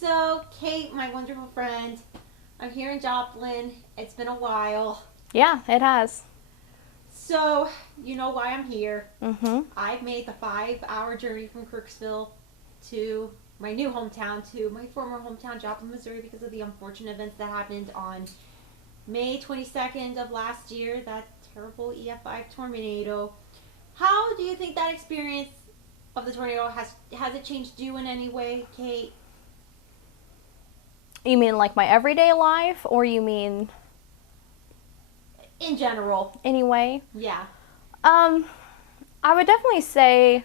So, Kate, my wonderful friend, I'm here in Joplin. It's been a while. Yeah, it has. So, you know why I'm here. Mhm. I've made the 5-hour journey from Kirksville to my new hometown to my former hometown, Joplin, Missouri, because of the unfortunate events that happened on May 22nd of last year, that terrible EF5 tornado. How do you think that experience of the tornado has it changed you in any way, Kate? You mean like my everyday life, or you mean In general. anyway? Yeah. Um, I would definitely say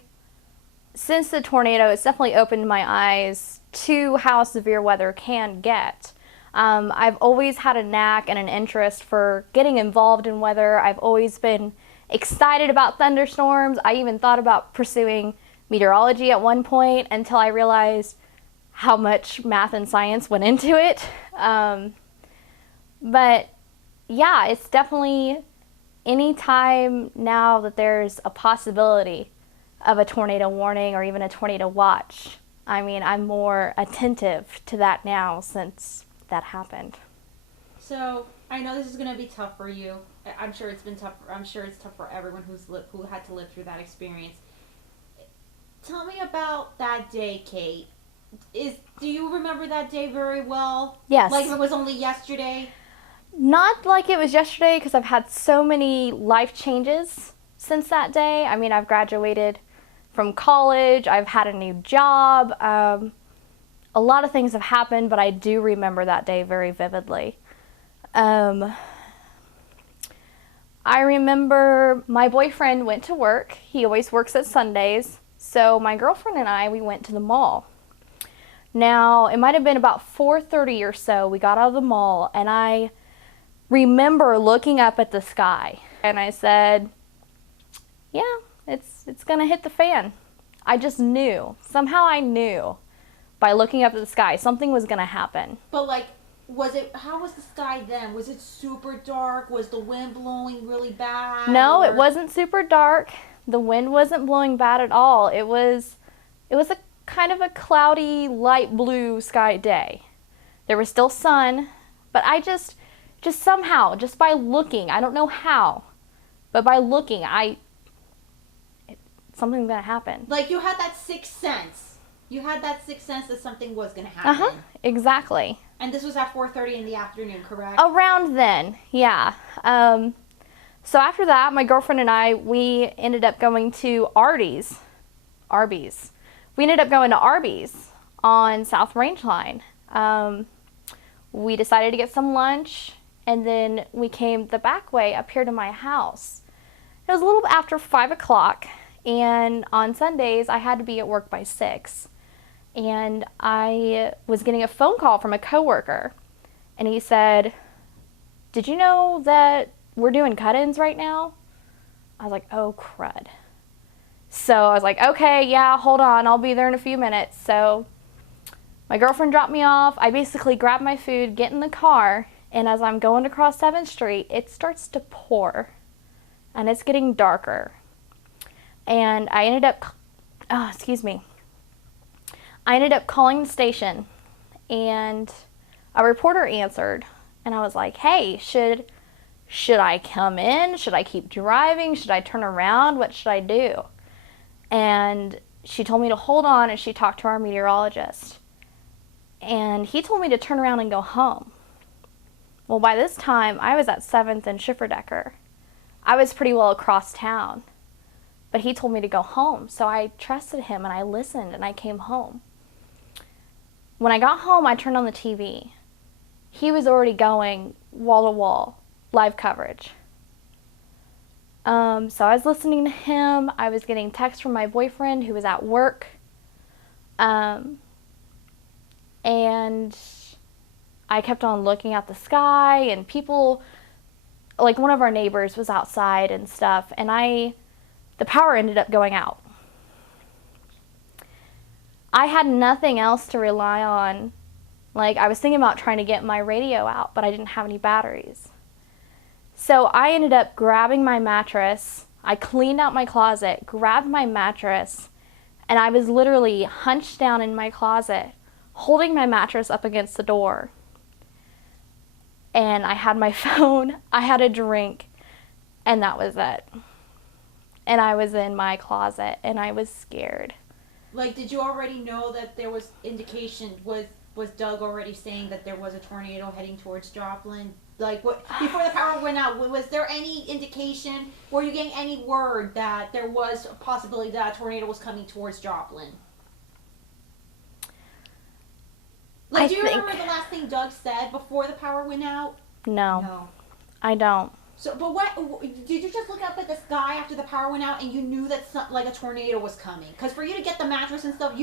since the tornado, it's definitely opened my eyes to how severe weather can get. I've always had a knack and an interest for getting involved in weather. I've always been excited about thunderstorms. I even thought about pursuing meteorology at one point until I realized how much math and science went into it. But yeah, it's definitely any time now that there's a possibility of a tornado warning or even a tornado watch. I mean, I'm more attentive to that now since that happened. So I know this is going to be tough for you. I'm sure it's been tough. I'm sure it's tough for everyone who had to live through that experience. Tell me about that day, Kate. Do you remember that day very well? Yes. Like it was only yesterday. Not like it was yesterday because I've had so many life changes since that day. I mean, I've graduated from college, I've had a new job. A lot of things have happened, but I do remember that day very vividly. I remember my boyfriend went to work. He always works at Sundays. So my girlfriend and I, we went to the mall. Now, it might have been about 4:30 or so. We got out of the mall, and I remember looking up at the sky, and I said, yeah, it's gonna hit the fan. I just knew. Somehow I knew by looking up at the sky something was gonna happen. But like, how was the sky then? Was it super dark? Was the wind blowing really bad? No, it wasn't super dark. The wind wasn't blowing bad at all. It was a kind of a cloudy, light blue sky day. There was still sun, but I just somehow, just by looking, I don't know how, but by looking, something's gonna happen. Like you had that sixth sense. You had that sixth sense that something was gonna happen. Exactly. And this was at 4:30 in the afternoon, correct? Around then, yeah. So after that, my girlfriend and I, we ended up going to Arby's. We ended up going to Arby's on South Range Line. We decided to get some lunch, and then we came the back way up here to my house. It was a little after 5 o'clock, and on Sundays, I had to be at work by 6. And I was getting a phone call from a coworker, and he said, "Did you know that we're doing cut-ins right now?" I was like, oh crud. So I was like, okay, yeah, hold on, I'll be there in a few minutes. So my girlfriend dropped me off. I basically grabbed my food, get in the car, and as I'm going across 7th Street, it starts to pour, and it's getting darker. And I ended up, I ended up calling the station, and a reporter answered, and I was like, hey, should I come in? Should I keep driving? Should I turn around? What should I do? And she told me to hold on, and she talked to our meteorologist. And he told me to turn around and go home. Well, by this time, I was at 7th and Schifferdecker. I was pretty well across town. But he told me to go home, so I trusted him, and I listened, and I came home. When I got home, I turned on the TV. He was already going wall-to-wall, live coverage. So I was listening to him. I was getting texts from my boyfriend who was at work. And I kept on looking at the sky, and people, like one of our neighbors was outside and stuff, and the power ended up going out. I had nothing else to rely on. Like, I was thinking about trying to get my radio out, but I didn't have any batteries. So I ended up grabbing my mattress. I cleaned out my closet, grabbed my mattress, and I was literally hunched down in my closet, holding my mattress up against the door. And I had my phone, I had a drink, and that was it. And I was in my closet, and I was scared. Like, did you already know that there was indication? Was Doug already saying that there was a tornado heading towards Joplin? Like, what before the power went out, was there any indication? Were you getting any word that there was a possibility that a tornado was coming towards Joplin? Like, do you remember the last thing Doug said before the power went out? No. No. I don't. So, but what did you just look up at the sky after the power went out and you knew that like a tornado was coming? Because for you to get the mattress and stuff,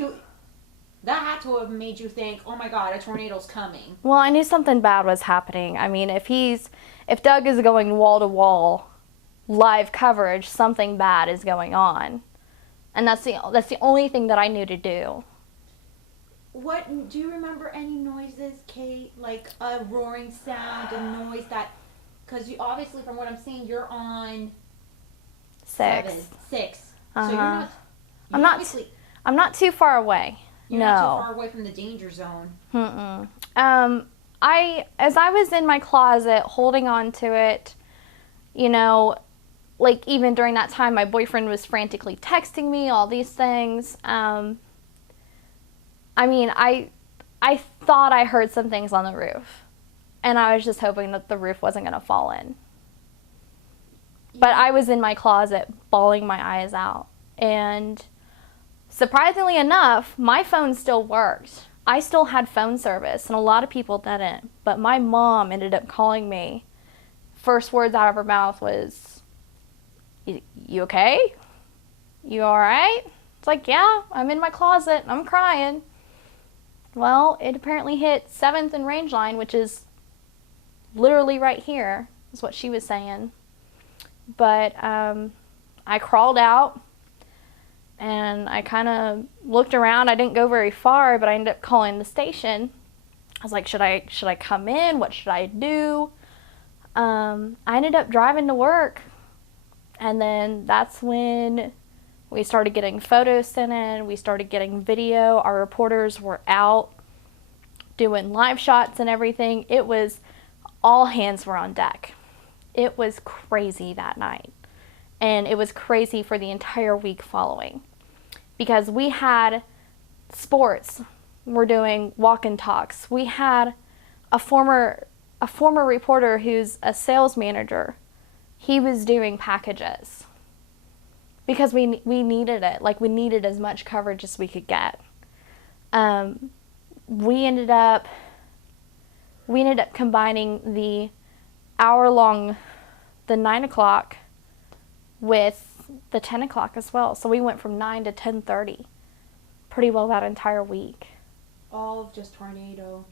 that had to have made you think, oh my God, a tornado's coming. Well, I knew something bad was happening. I mean, if Doug is going wall to wall, live coverage, something bad is going on, and that's the only thing that I knew to do. What do you remember? Any noises, Kate? Like a roaring sound, a noise that? Because you obviously, from what I'm seeing, you're on 6. 6. Uh-huh. So you're I'm not too far away. You're not too far away from the danger zone. Mm-mm. As I was in my closet holding on to it, you know, like even during that time, my boyfriend was frantically texting me all these things. I mean, I thought I heard some things on the roof, and I was just hoping that the roof wasn't going to fall in. Yeah. But I was in my closet bawling my eyes out, and surprisingly enough, my phone still worked. I still had phone service, and a lot of people didn't. But my mom ended up calling me. First words out of her mouth was, "You okay? You all right?" It's like, "Yeah, I'm in my closet. I'm crying." Well, it apparently hit 7th and Rangeline, which is literally right here, is what she was saying. But I crawled out, and I kind of looked around. I didn't go very far, but I ended up calling the station. I was like, should I come in? What should I do? I ended up driving to work, and then that's when we started getting photos sent in. We started getting video. Our reporters were out doing live shots and everything. It was all hands were on deck. It was crazy that night, and it was crazy for the entire week following, because we had sports. We're doing walk and talks. We had a former reporter who's a sales manager. He was doing packages because we needed it. Like, we needed as much coverage as we could get. We ended up combining the hour-long, the 9 o'clock with the 10 o'clock as well. So we went from 9 to 10:30 pretty well that entire week. All just tornado.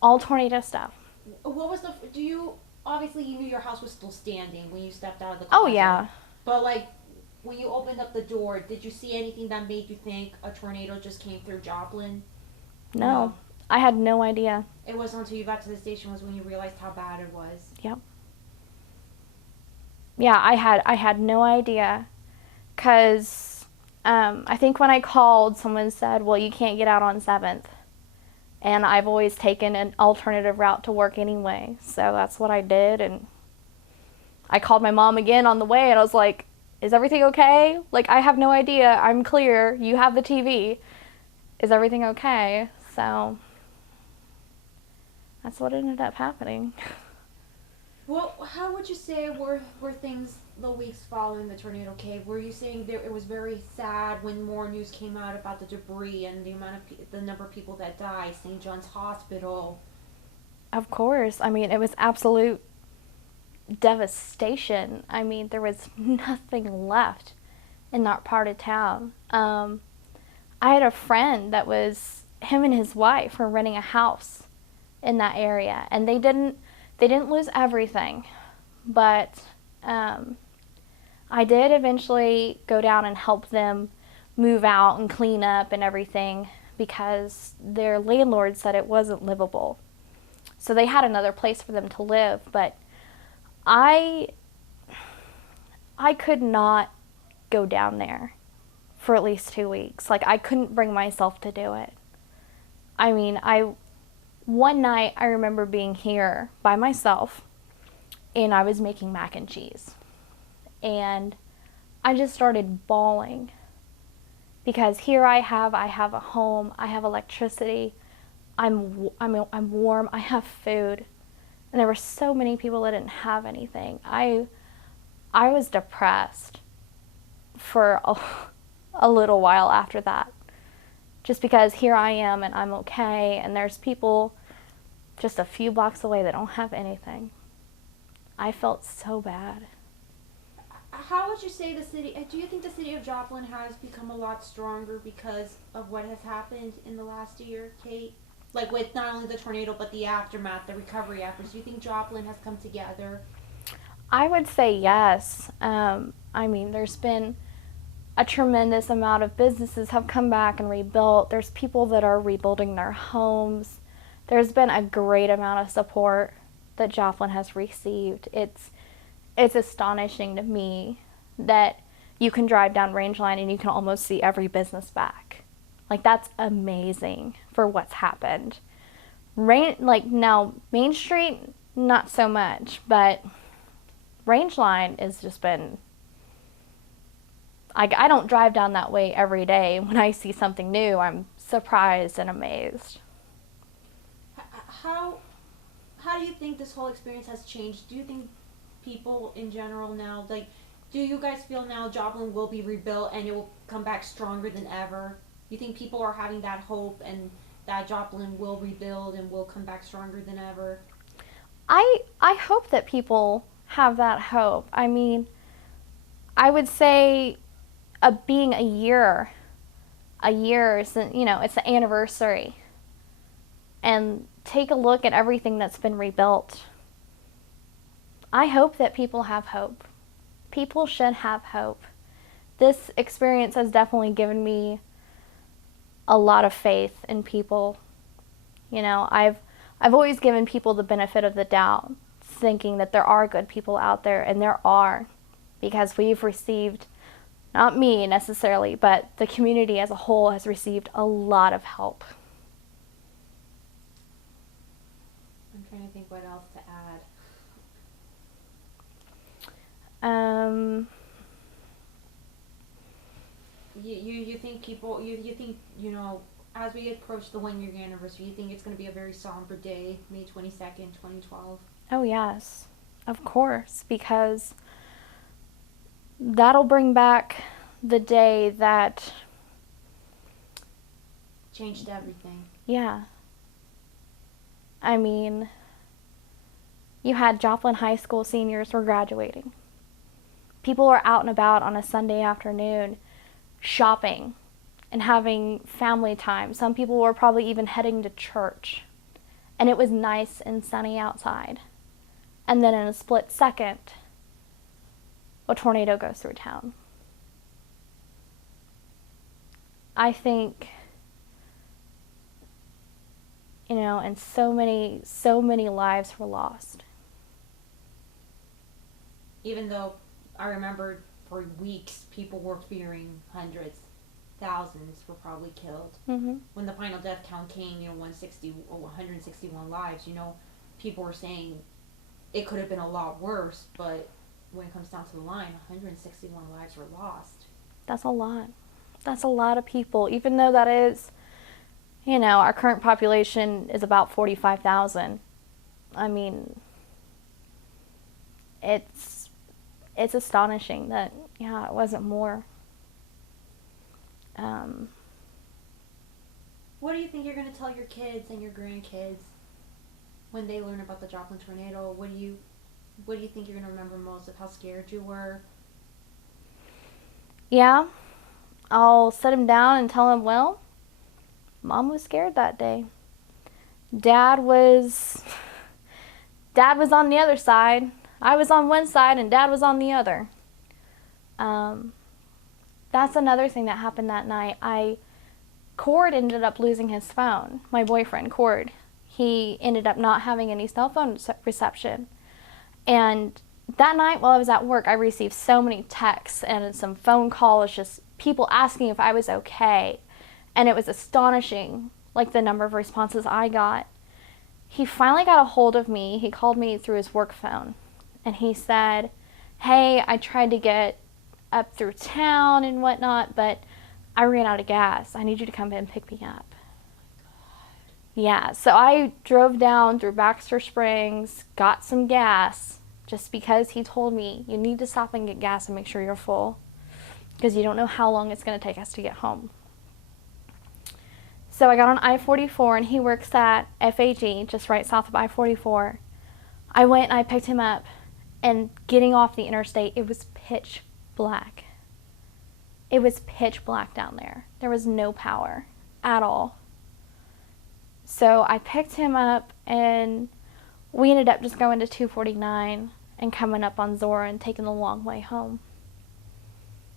All tornado stuff. What was obviously you knew your house was still standing when you stepped out of the closet. Oh, yeah. But, like, when you opened up the door, did you see anything that made you think a tornado just came through Joplin? No. I had no idea. It wasn't until you got to the station was when you realized how bad it was. Yep. Yeah, I had no idea, because I think when I called, someone said, well, you can't get out on 7th. And I've always taken an alternative route to work anyway. So that's what I did. And I called my mom again on the way, and I was like, is everything okay? Like, I have no idea. I'm clear. You have the TV. Is everything okay? So that's what ended up happening. Well, how would you say were things the weeks following the tornado, Kate? Were you saying it was very sad when more news came out about the debris and the number of people that died, St. John's Hospital? Of course. I mean, it was absolute devastation. I mean, there was nothing left in that part of town. I had a friend that him and his wife were renting a house in that area, and they didn't lose everything, but I did eventually go down and help them move out and clean up and everything, because their landlord said it wasn't livable. So they had another place for them to live, but I could not go down there for at least 2 weeks. Like, I couldn't bring myself to do it. I mean, one night I remember being here by myself and I was making mac and cheese. And I just started bawling because here I have a home, I have electricity, I'm warm, I have food. And there were so many people that didn't have anything. I was depressed for a little while after that. Just because here I am and I'm okay, and there's people just a few blocks away that don't have anything. I felt so bad. How would you say the city, do you think the city of Joplin has become a lot stronger because of what has happened in the last year, Kate? Like with not only the tornado, but the aftermath, the recovery efforts. Do you think Joplin has come together? I would say yes. I mean, there's been a tremendous amount of businesses have come back and rebuilt. There's people that are rebuilding their homes. There's been a great amount of support that Joplin has received. It's astonishing to me that you can drive down Rangeline and you can almost see every business back. Like, that's amazing for what's happened. Now Main Street, not so much, but Rangeline has just been, I don't drive down that way every day. When I see something new, I'm surprised and amazed. How do you think this whole experience has changed? Do you think people in general now, like, do you guys feel now Joplin will be rebuilt and it will come back stronger than ever? You think people are having that hope and that Joplin will rebuild and will come back stronger than ever? I hope that people have that hope. I mean, I would say being a year since, it's the anniversary. And take a look at everything that's been rebuilt. I hope that people have hope. People should have hope. This experience has definitely given me a lot of faith in people. I've always given people the benefit of the doubt, thinking that there are good people out there, and there are, because we've received, not me necessarily, but the community as a whole has received a lot of help. I'm trying to think what else to add. You think people, you think, as we approach the 1 year anniversary, you think it's going to be a very somber day, May 22nd, 2012? Oh yes, of course, because that'll bring back the day that changed everything. Yeah. I mean, you had Joplin High School seniors were graduating. People were out and about on a Sunday afternoon shopping and having family time. Some people were probably even heading to church. And it was nice and sunny outside. And then in a split second, a tornado goes through town. I think, and so many lives were lost. Even though I remember for weeks people were fearing hundreds, thousands were probably killed. Mm-hmm. When the final death count came, 161 lives, people were saying it could have been a lot worse, but when it comes down to the line, 161 lives were lost. That's a lot. That's a lot of people, even though that is, our current population is about 45,000. I mean, it's astonishing that, it wasn't more. What do you think you're going to tell your kids and your grandkids when they learn about the Joplin tornado? What do you think you're going to remember most of how scared you were? Yeah, I'll sit them down and tell them, well, Mom was scared that day. Dad was on the other side. I was on one side and Dad was on the other. That's another thing that happened that night. Cord ended up losing his phone. My boyfriend, Cord, he ended up not having any cell phone reception. And that night while I was at work, I received so many texts and some phone calls, just people asking if I was okay. And it was astonishing like the number of responses I got. He finally got a hold of me. He called me through his work phone, and he said, "Hey, I tried to get up through town and whatnot, but I ran out of gas. I need you to come in and pick me up." Yeah, so I drove down through Baxter Springs, got some gas, just because he told me you need to stop and get gas and make sure you're full, because you don't know how long it's going to take us to get home. So I got on I-44, and he works at FAG, just right south of I-44. I went and I picked him up, and getting off the interstate, it was pitch black. It was pitch black down there. There was no power at all. So I picked him up, and we ended up just going to 249 and coming up on Zora and taking the long way home.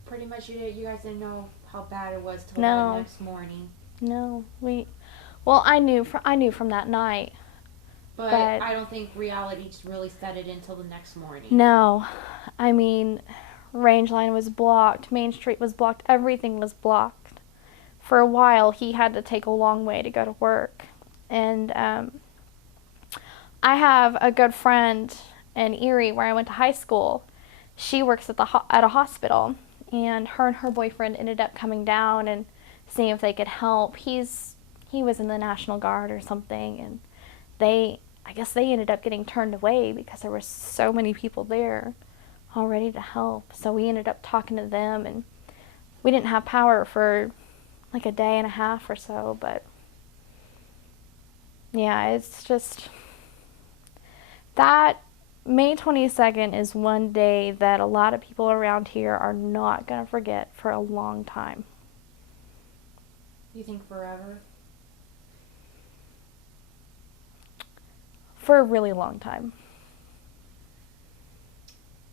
Pretty much, you guys didn't know how bad it was till No. the next morning. No, I knew from that night. But I don't think reality just really set it until the next morning. No, I mean, Range Line was blocked, Main Street was blocked, everything was blocked. For a while, he had to take a long way to go to work. And I have a good friend in Erie where I went to high school. She works at a hospital, and her boyfriend ended up coming down and seeing if they could help. He was in the National Guard or something, and I guess they ended up getting turned away because there were so many people there all ready to help. So we ended up talking to them, and we didn't have power for like a day and a half or so, but yeah, it's just that May 22nd is one day that a lot of people around here are not going to forget for a long time. You think forever? For a really long time.